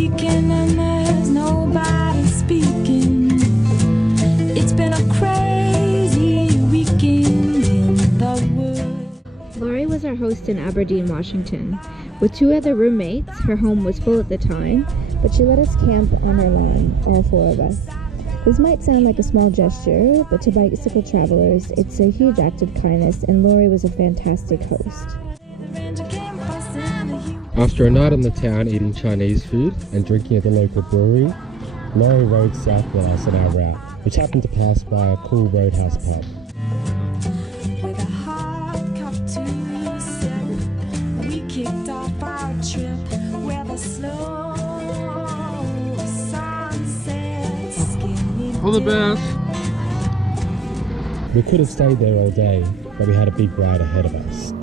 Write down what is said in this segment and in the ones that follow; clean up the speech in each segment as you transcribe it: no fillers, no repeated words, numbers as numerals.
weekend and there's nobody speaking. It's been a crazy weekend in the woods. Laurie was our host in Aberdeen, Washington. With 2 other roommates, her home was full at the time, but she let us camp on her lawn, all 4 of us. This might sound like a small gesture, but to bicycle travelers, it's a huge act of kindness, and Laurie was a fantastic host. After a night in the town eating Chinese food and drinking at the local brewery, Laurie rode south with us on our route, which happened to pass by a cool roadhouse pub. With a hot cup to sip, we kicked off our trip where the slow sunset skinny. All the best! We could have stayed there all day, but we had a big ride ahead of us.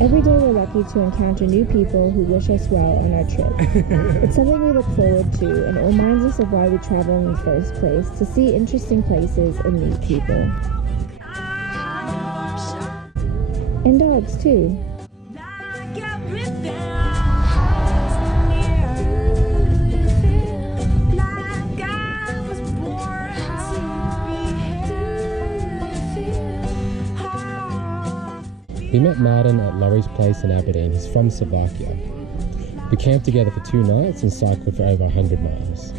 Every day we're lucky to encounter new people who wish us well on our trip. It's something we look forward to, and it reminds us of why we travel in the first place, to see interesting places and meet people. And dogs too. We met Martin at Laurie's place in Aberdeen. He's from Slovakia. We camped together for 2 nights and cycled for over 100 miles.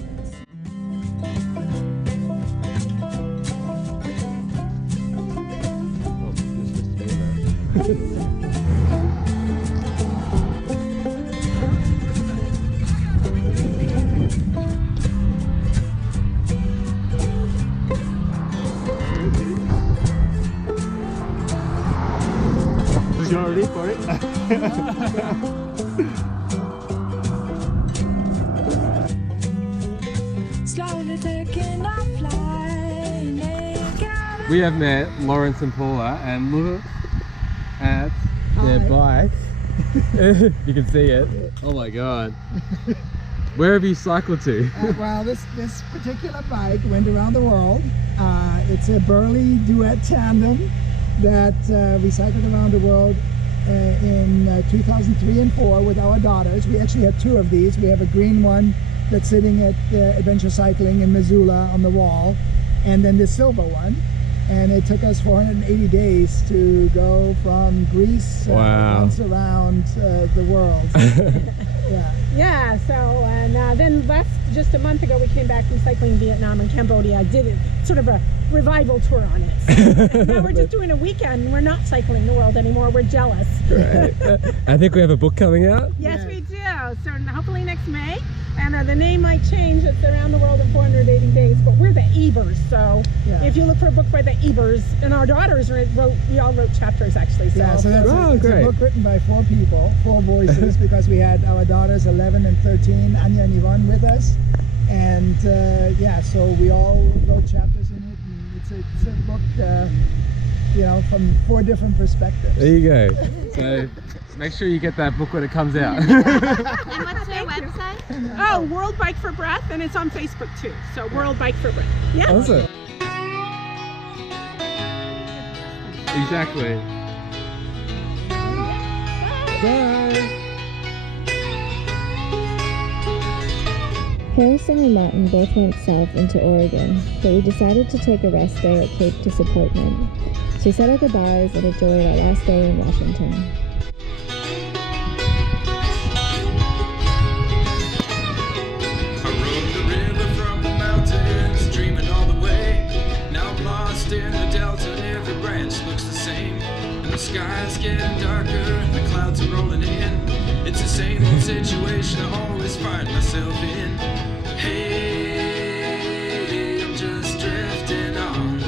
You ready for it? We have met Lorenz and Paula, and look at their bike. You can see it. Oh my god. Where have you cycled to? Well, this particular bike went around the world. It's a Burley duet tandem that we cycled around the world in 2003 and 4 with our daughters. We actually had 2 of these. We have a green one that's sitting at Adventure Cycling in Missoula on the wall, and then the silver one. And it took us 480 days to go from Greece once around the world. Yeah, so and then just a month ago we came back from cycling Vietnam and Cambodia. I did sort of a revival tour on it. So now we're just doing a weekend. We're not cycling the world anymore. We're jealous. Right. I think we have a book coming out. Yes, we do. So hopefully next May. And the name might change. It's Around the World in 480 Days, but we're the Ebers. So if you look for a book by the Ebers, and our daughters we all wrote chapters actually. So, so that's great. a book written by 4 people, 4 voices, because we had our daughters 11 and 13, Anya and Yvonne, with us. And so we all wrote chapters in it. And it's a book, from 4 different perspectives. There you go. So make sure you get that book when it comes out. And what's their website? Oh, World Bike for Breath, and it's on Facebook too. So World Bike for Breath. Yeah. Awesome. Exactly. Bye. Harrison and Martin both went south into Oregon, but we decided to take a rest day at Cape Disappointment. So we said our goodbyes and enjoyed our last day in Washington. Sky's getting darker and the clouds are rolling in. It's the same old situation I always find myself in. Hey, I'm just drifting on.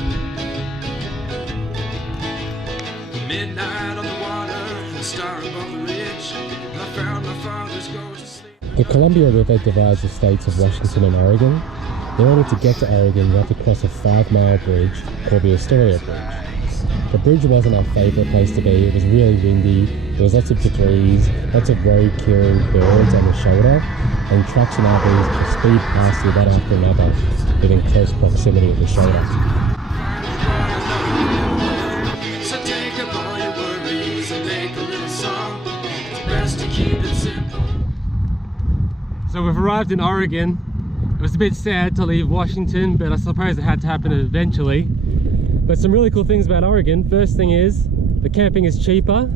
Midnight on the water and the star above the ridge. I found my father's ghost asleep. The Columbia River divides the states of Washington and Oregon. In order to get to Oregon, you have to cross a 5-mile bridge called the Astoria Bridge. The bridge wasn't our favourite place to be. It was really windy, there was lots of debris, lots of road-killing birds on the shoulder, and traction RVs to speed past you one after another within close proximity of the shoulder. So take up all your worries and make a little song. It's best to keep it simple. So we've arrived in Oregon. It was a bit sad to leave Washington, but I suppose it had to happen eventually. But some really cool things about Oregon. First thing is, the camping is cheaper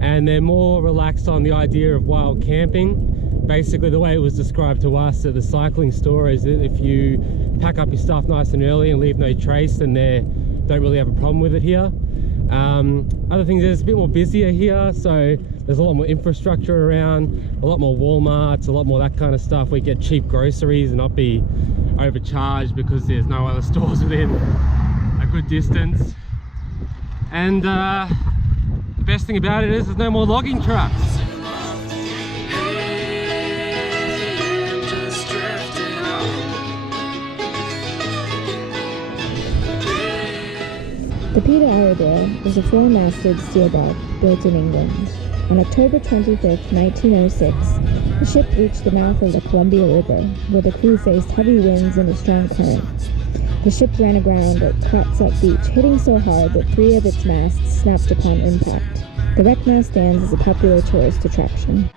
and they're more relaxed on the idea of wild camping. Basically the way it was described to us at the cycling store is that if you pack up your stuff nice and early and leave no trace, then they don't really have a problem with it here. Other things is it's a bit more busier here, so there's a lot more infrastructure around, a lot more Walmarts, a lot more that kind of stuff. We get cheap groceries and not be overcharged because there's no other stores within a good distance. And the best thing about it is there's no more logging trucks. The Peter Iredale is a four-masted steelbark built in England. On October 25, 1906, the ship reached the mouth of the Columbia River, where the crew faced heavy winds and a strong current. The ship ran aground at Clatsop Beach, hitting so hard that 3 of its masts snapped upon impact. The wreck now stands as a popular tourist attraction.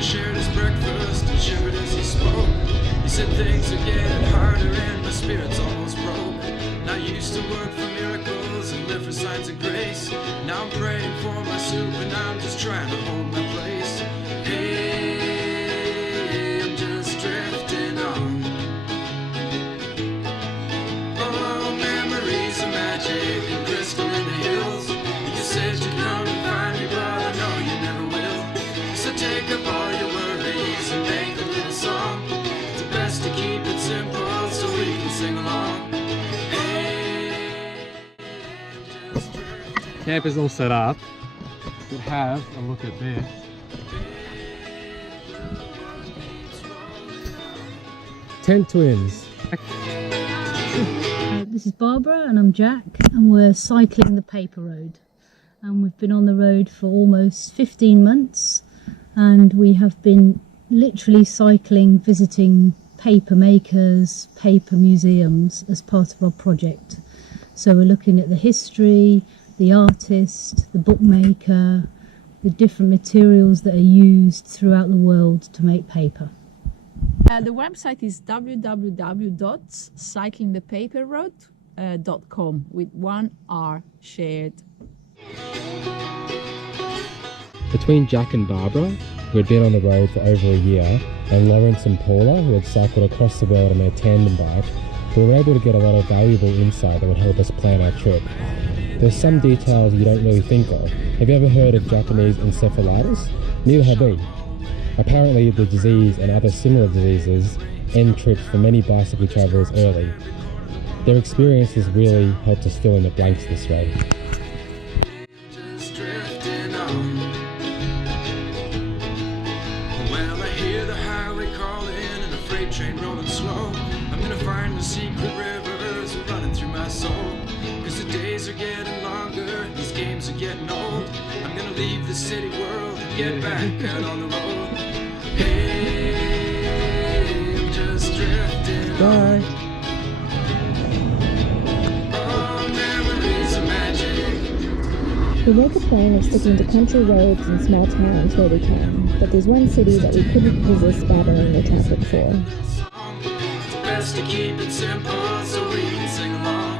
Shared his breakfast and shivered as he spoke. He said things are getting harder and my spirit's almost broke. And I used to work for miracles and live for signs of grace. Now I'm praying for my soup and I'm just trying to hold my place. Hey, I'm just drifting on. Oh, memories of magic and crystal in the hills. You said you'd come and find me, but I know you never will. So take up all your worries and make a little song. It's best to keep it simple so we can sing along. Hey, Camp is all set up. We have a look at this. Tent twins. This is Barbara and I'm Jack, and we're cycling the paper road. And we've been on the road for almost 15 months. And we have been literally cycling, visiting paper makers, paper museums as part of our project. So we're looking at the history, the artist, the bookmaker, the different materials that are used throughout the world to make paper. The website is www.cyclingthepaperroad.com with 1 R shared. Between Jack and Barbara, who had been on the road for over a year, and Lorenz and Paula, who had cycled across the world on their tandem bike, we were able to get a lot of valuable insight that would help us plan our trip. There's some details you don't really think of. Have you ever heard of Japanese encephalitis? Neither have we. Apparently the disease and other similar diseases end trips for many bicycle travellers early. Their experiences really helped us fill in the blanks this way. Train rolling slow. I'm gonna find the secret rivers running through my soul. Cause the days are getting longer, these games are getting old. I'm gonna leave the city world and get back out on the road. Hey, I'm just drifting. Bye. Oh, memories of magic. We make a plan of sticking to country roads and small towns where we can, but there's one city that we couldn't resist battling the traffic for. It's best to keep it simple so we can sing along.